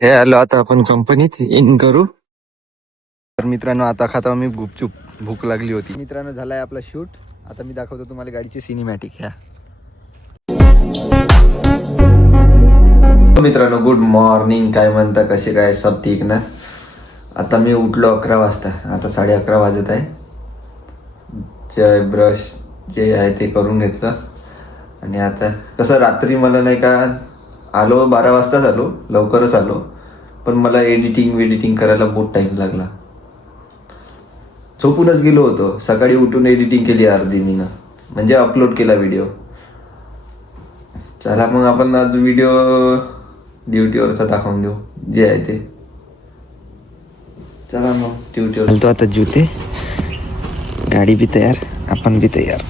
हे आलो आता आपण कंपनीत इन करू. तर मित्रांनो आता खाता मी गुपचूप, भूक लागली होती. मित्रांनो झालाय आपला शूट. आता मी दाखवतो तुम्हाला गाडीची सिनेमॅटिक. ह्या मित्रांनो गुड मॉर्निंग, काय म्हणता, कसे काय, सब ठीक ना. आता मी उठलो 11 वाजता, आता 11:30 वाजत आहे. जे ब्रश जे आहे ते करून घेतलं आणि आता कसं रात्री मला नाही का आलो 12 वाजताच आलो, लवकरच आलो, पण मला एडिटिंग करायला बहुत टाइम लागला. झोपूनच गेलो होतो. सकाळी उठून एडिटिंग केली अर्धी मीनं, म्हणजे अपलोड केला व्हिडिओ. चला मग आपण आज व्हिडिओ ड्युटीवरचा दाखवून देऊ जे आहे ते. चला मग ड्युटीवर घालतो आता जुते. गाडी बी तयार, आपण बी तयार.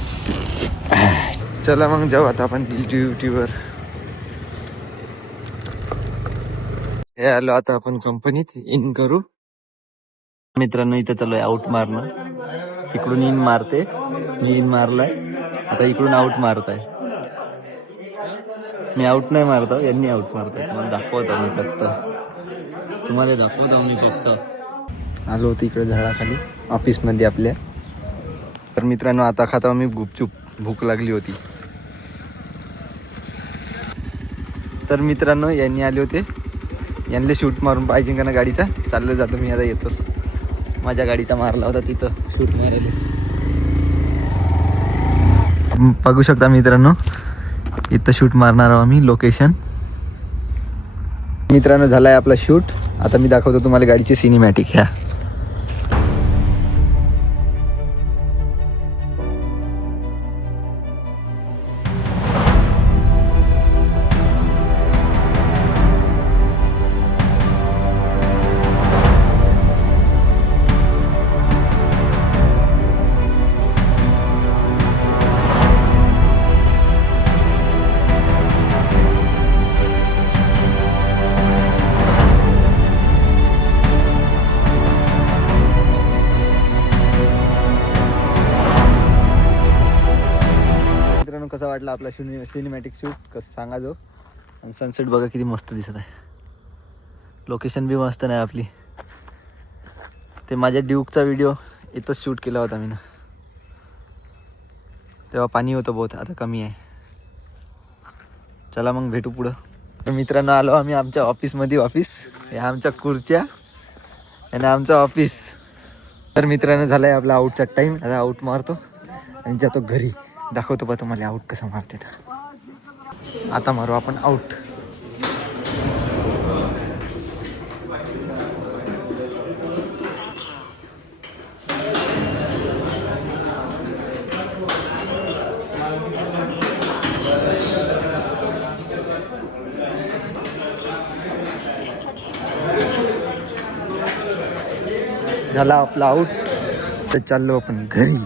चला मग जाऊ आता आपण ड्युटीवर. हे आलो आता आपण कंपनीत इन करू. मित्रांनो इथं चालू आहे आउट मारणं. तिकडून इन मारते, मी इन मारलाय, आता इकडून आउट मारत आहे. मी आउट नाही मारतो, यांनी आउट मारताय. तुम्हाला दाखवतो मी फक्त, आलो होतो इकडे झाडाखाली ऑफिसमध्ये आपल्या. तर मित्रांनो आता खाता मी गुपचूप, भूक लागली होती. तर मित्रांनो यांनी आले होते, यांना शूट मारून पाहिजे का ना गाडीचा. चाललं जातो मी आता, येतोच. माझ्या गाडीचा मारला होता तिथं शूट मारायला. बघू शकता मित्रांनो, इथं शूट मारणार आहोत आम्ही. लोकेशन मित्रांनो झालाय आपला शूट. आता मी दाखवतो तुम्हाला गाडीची सिनेमॅटिक. ह्या कसा वाटला आपला सिनेमॅटिक शूट, कसं सांगा जो. आणि सनसेट बघा किती मस्त दिसत आहे. लोकेशन बी मस्त नाही आपली. ते माझ्या ड्यूकचा व्हिडिओ इथंच शूट केला होता मी ना, तेव्हा पाणी होतं बहुत, आता कमी आहे. चला मग भेटू पुढं. तर मित्रांनो आलो आम्ही आमच्या ऑफिसमध्ये. हे आमच्या खुर्च्या आणि आमचं ऑफिस. तर मित्रांनो झालाय आपला आउटचा टाईम. आता आउट मारतो आणि जातो घरी. दाखवतो बा तुम्हाला आउट कसा मारते. तर आता मारू आपण आउट. झाला आपला आउट. तर चाललो आपण घरी.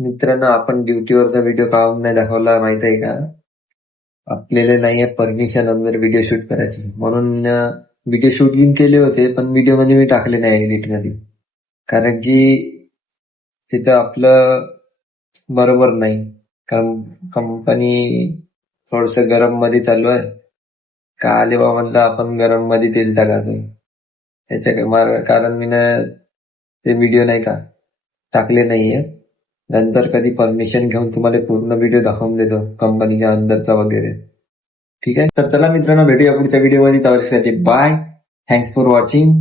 मित्रांनो आपण ड्युटीवरचा व्हिडिओ काढून नाही दाखवला, माहित आहे का. आपल्याला नाही आहे परमिशन अंदर व्हिडिओ शूट करायची, म्हणून व्हिडिओ शूटिंग केले होते, पण व्हिडिओ मध्ये मी टाकले नाही एडिट मध्ये. कारण की तिथं आपलं बरोबर नाही. कारण कंपनी थोडस गरम मध्ये चालू आहे. का आले बा म्हणलं आपण गरम मध्ये तेल टाकायचं. त्याच्या कारण मी ना ते व्हिडिओ नाही का टाकले नाहीये. नंतर कधी परमिशन घेऊन तुम्हाला पूर्ण व्हिडिओ दाखवून देतो कंपनीच्या अंदरचा वगैरे. ठीक आहे. तर चला मित्रांनो भेटूया पुढच्या व्हिडिओ मध्ये. त्यासाठी बाय. Thanks for watching.